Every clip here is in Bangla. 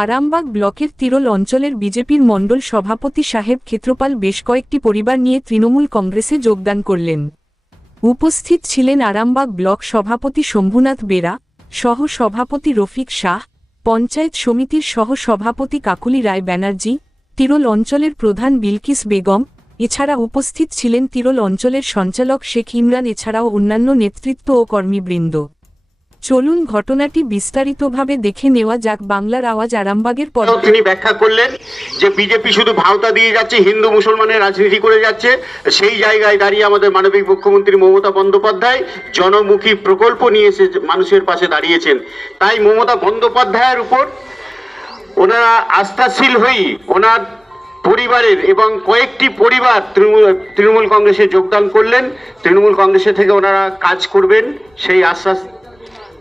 আরামবাগ ব্লকের তিরোল অঞ্চলের বিজেপির মণ্ডল সভাপতি সাহেব ক্ষেত্রপাল বেশ কয়েকটি পরিবার নিয়ে তৃণমূল কংগ্রেসে যোগদান করলেন। উপস্থিত ছিলেন আরামবাগ ব্লক সভাপতি শম্ভুনাথ বেরা, সহ সভাপতি রফিক শাহ, পঞ্চায়েত সমিতির সহ সভাপতি কাকুলি রায় ব্যানার্জি, তিরোল অঞ্চলের প্রধান বিলকিস বেগম, এছাড়া উপস্থিত ছিলেন তিরোল অঞ্চলের সঞ্চালক শেখ ইমরান, এছাড়াও অন্যান্য নেতৃত্ব ও কর্মীবৃন্দ। চলুন ঘটনাটি বিস্তারিতভাবে দেখে নেওয়া যাক। বাংলার আওয়াজ আরামবাগের পর তিনি ব্যাখ্যা করলেন যে বিজেপি শুধু ভাওতা দিয়ে যাচ্ছে, হিন্দু মুসলমানের রাজনীতি করে যাচ্ছে। সেই জায়গায় দাঁড়িয়ে আমাদের মানবিক মুখ্যমন্ত্রী মমতা বন্দ্যোপাধ্যায় জনমুখী প্রকল্প নিয়ে এসে মানুষের পাশে দাঁড়িয়েছেন। তাই মমতা বন্দ্যোপাধ্যায়ের উপর ওনারা আস্থাশীল হয়ে ওনার পরিবারের এবং কয়েকটি পরিবার তৃণমূল কংগ্রেসে যোগদান করলেন। তৃণমূল কংগ্রেসে থেকে ওনারা কাজ করবেন সেই আশ্বাস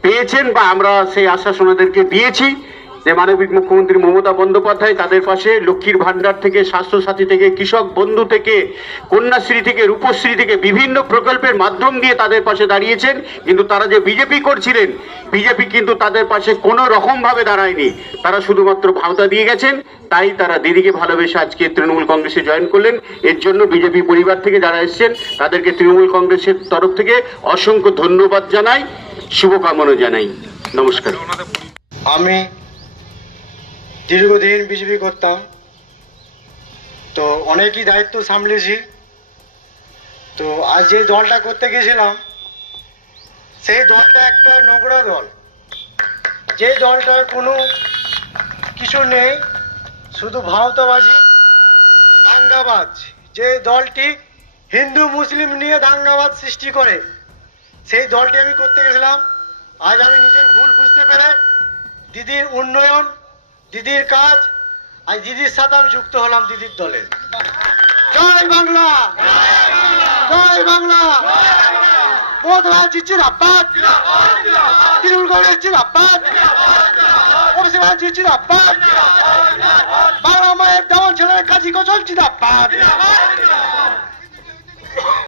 পেয়েছেন, বা আমরা সেই আশ্বাস ওনাদেরকে দিয়েছি যে মানবিক মুখ্যমন্ত্রী মমতা বন্দ্যোপাধ্যায় তাদের পাশে লক্ষ্মীর ভাণ্ডার থেকে, স্বাস্থ্যসাথী থেকে, কৃষক বন্ধু থেকে, কন্যাশ্রী থেকে, রূপশ্রী থেকে বিভিন্ন প্রকল্পের মাধ্যম দিয়ে তাদের পাশে দাঁড়িয়েছেন। কিন্তু তারা যে বিজেপি করছিলেন, বিজেপি কিন্তু তাদের পাশে কোনো রকমভাবে দাঁড়ায়নি, তারা শুধুমাত্র ভাওতা দিয়ে গেছেন। তাই তারা দিদিকে ভালোবেসে আজকে তৃণমূল কংগ্রেসে জয়েন করলেন। এর জন্য বিজেপি পরিবার থেকে যারা এসেছেন তাদেরকে তৃণমূল কংগ্রেসের তরফ থেকে অসংখ্য ধন্যবাদ জানাই, শুভকামনা জানাই। নমস্কার। আমি দীর্ঘদিন বিজেপি করতাম, তো অনেকই দায়িত্ব সামলেছি। তো আজ যে দলটা করতে গেছিলাম, সেই দলটা একটা নোংরা দল, যে দলটার কোনো কিছু নেই, শুধু ভাওতাবাজি, দাঙ্গাবাজ। যে দলটি হিন্দু মুসলিম নিয়ে দাঙ্গাবাজ সৃষ্টি করে, সেই দলটি আমি করতে গেছিলাম। আজ আমি নিজের ভুল বুঝতে পেরে দিদির উন্নয়ন, দিদির কাজ, আজ দিদির সাথে আমি যুক্ত হলাম, দিদির দলে। জয় বাংলা, জয় বাংলা। তৃণমূল কংগ্রেস জিন্দাবাদ, বাংলা মায়ের দেওয়ান ছেলের কাজী গোচল জিন্দাবাদ।